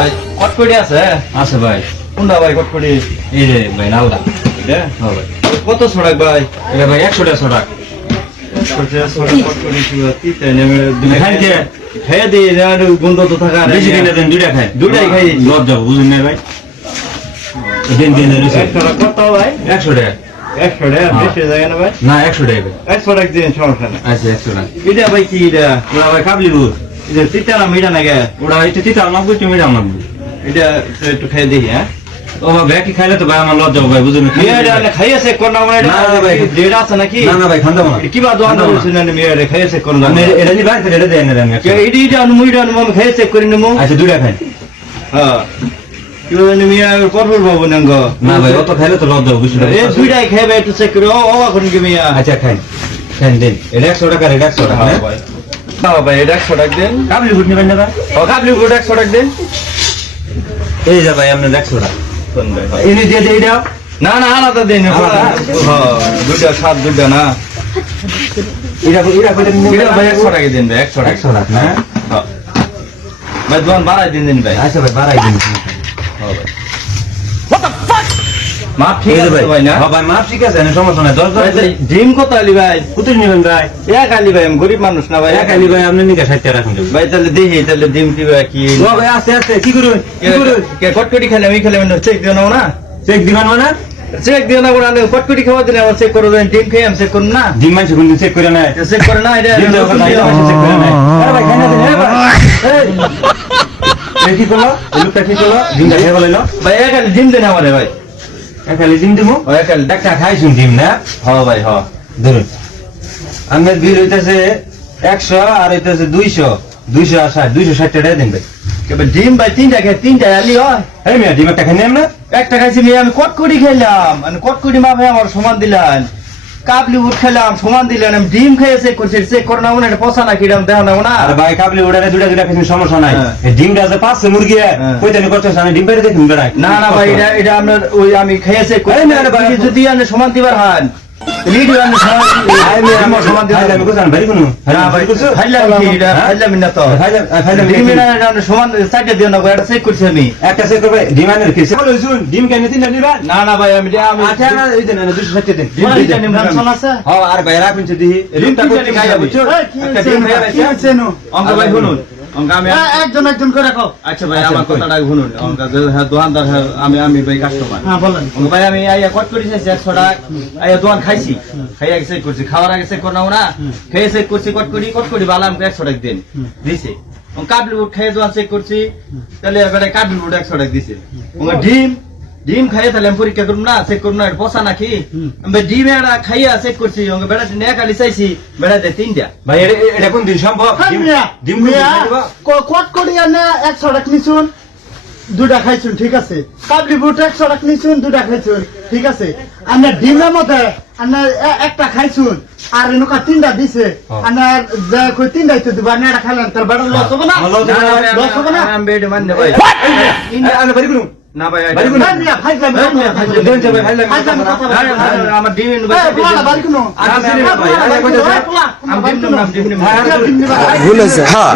ভাই। কটকটি আছে? আছে ভাই। কোনটা ভাই কটকটি? এই যে ভাই নালদা। এটা? হ্যাঁ ভাই। কত ছড়াক ভাই? এটা ভাই একশো টাকা ছড়া কটকটি ছিল। তিতে নেমে দিলে খাই কে? খেয়ে। দিই না একটু গন্ধ তো থাকা বেশি কিনে দেন দুইটা খাই দুইটাই খাই। লজ্জা বুঝুন না ভাই। দিন দিন কত ভাই? একশো টাকা একশো টাকা বেশি যায় না ভাই? না একশো টাকা একশো টাকা দিন সমস্যা না আচ্ছা একশো টাকা এটা ভাই কি এটা? ভাই কাবলি দুধ এটা তিতা না মিঠা নাকি ওরা একটু তিতা মাখবো একটু মিঠা মাখবো এটা একটু খেয়ে দিই হ্যাঁ ও ভাই ব্যাকি খাইলে তো ভাই আমার লজ্জা ভাই বুঝুন মেয়েরা খাইয়েছে কোন না না, না ভাই। ডেট আছে নাকি না না ভাই খান দেবো না কি বা দোকান বলছেন না মেয়েরা খাইয়েছে কোন না এটা বাইরে থেকে এটা দেন না কে এডি এটা মুইটা আমি খাইয়েছে করে নেব আচ্ছা দুইটা খাই হ্যাঁ মেয়ে না ভাই অত খাইলে তো লজ্জা এই দুইটাই খাইবে একটু চেক করে ও এখন কি মেয়ে আচ্ছা খাই খাই দিন এটা একশো টাকা এটা একশো টাকা ভাই ভাই এটা একশো টাকা দেন কাবলি দুধ নেবেন ভাই ও কাবলি গুড় একশো টাকা দেন এই যে ভাই আপনার একশো টাকা? ইনি দিয়ে দিয়ে দাও। না না আলাদা দেন দুইটা সাত দুইটা না। এটা এটা এটা ভাই একশো টাকা দিন ভাই একশো টাকা। একশো টাকা হ্যাঁ। ভাই দোকান বাড়াই দিন দিন ভাই। আচ্ছা ভাই বাড়াই দিন। হ্যাঁ ভাই। মাপ ঠিক আছে আছে ভাই না? হ্যাঁ ভাই মাপ ঠিক আছে না সমস্যা নাই। দশ দশ ভাই, তাই ডিম কত আলি ভাই? কুতুর নেবেন ভাই। এক আলি ভাই আমি গরিব মানুষ না ভাই এক আলি ভাই আপনি নিকা ষাট টাকা রাখুন ভাই তাহলে দেখি তাহলে ডিম কি ভাই কি ও ভাই আস্তে আস্তে কি করুন কি করুন? কে কটকটি খেলে আমি খেলে চেক দিও না? না চেক দিবেন মানে চেক দিও না ওরা কটকটি খাওয়া দিলে আমার চেক করে ডিম খেয়ে আমি চেক করুন না? ডিম মাংস কোনদিন চেক করে নেয় চেক করে না এটা ডিম যখন খাই তখন চেক করে নেয় আরে ভাই খাই না দিন, এ ভাই, এই। এই কি করল? লোকটা কি করল? ডিমটা খেয়ে বলাইলো ভাই এক আলি ডিম দেন আমারে ভাই। এক ডিম দিমু? ও এক খাইছুন ডিম না? ভাই ধরুন। আমার বিল হইতেছে একশো আর হইতেছে দুইশো। দুইশো আর ষাট দুইশো ষাট টাকা দিন ভাই। এবার ডিম ভাই তিনটা খেয়ে তিনটা আলি হয় এই মিয়া ডিম একটা না? একটা খাইছি মেয়ে আমি কটকুটি খেলাম মানে মা ভাই আমার সমান দিলেন। কাবলি উঠ খেলাম সমান দিলেন আমি। ডিম খেয়ে চেক করছি চেক করে না এটা পচা না কিরাম দেখো না না। আর ভাই কাবলি ওটারে দুটা দুটা কিছু সমস্যা নাই। হ্যাঁ। ডিমটা যে পাঁচশো মুরগি কই জানি করতেছে আমি ডিম বাইরে দেখি না না ভাই এটা এটা আপনার ওই আমি খেয়ে চেক করি যদি- আমি সমান দিবার হান। লিডি আপনি সমান আমার সমান দিবার আমি কোথায় ভাই কোনো না কি? এটা? খাইলাম না তো ফাইলাম ফাইলাম ডিম এটা আপনি সমান সাইডে দিও না গো, এটা চেক করছি আমি একটা সে করবে ডিম আনের কি বলো শুন ডিম কেন তিনটা নিবা না না ভাই আমি আমি না এই দেন না 260 দিন ডিম তিনটা নিব না। হ্যাঁ একজন একজন করে রাখো। আচ্ছা ভাই আচ্ছা, আমার কথাটা শুনুন অঙ্ক যে হ্যাঁ দোকানদার হ্যাঁ, আমি আমি ভাই কাস্টমার বলেন। অঙ্ক ভাই আমি আইয়া কট করে একশো টাকা। আইয়া দোকান খাইছি। খাইয়া চেক করছি। খাওয়ার আগে চেক করলাম না। খেয়ে চেক করছি কট করি কট করি ভালো আমাকে একশো টাকা দিন। দিছে। কাবলি বুট খেয়ে দোকান চেক করছি। তাহলে এবারে কাবলি বুট একশো টাকা দিছে। ডিম ডিম খাইয়ে তাহলে আমি পরীক্ষা করুন না চেক করুন না পচা নাকি আমি ডিম এটা খাইয়া চেক করছি আলি চাইছি বেড়াতে তিনটা ভাই এটা কোন দিন সম্ভব হ্যাঁ, ডিম কট করি আনে একশো টাকা নিছুন দুটা খাইছুন ঠিক আছে কাবলি বুট একশো টাকা নিছুন দুটা খাইছুন ঠিক আছে আপনার ডিমের মধ্যে একটা খাইছুন আর এনুকা তিনটা দিছে হ্যাঁ। যে কই তিনটা তো দিবা না এটা খাইলেন তার বেড়া লস হবে না লস হবে না, না। না? আমি- বেড মান্য ভাই বাড়ি করুন না ভাই আমার ডিম। হ্যাঁ, হ্যাঁ? ভুল হয়েছে হ্যাঁ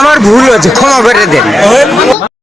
আমার ভুল হয়েছে ক্ষমা করে দেন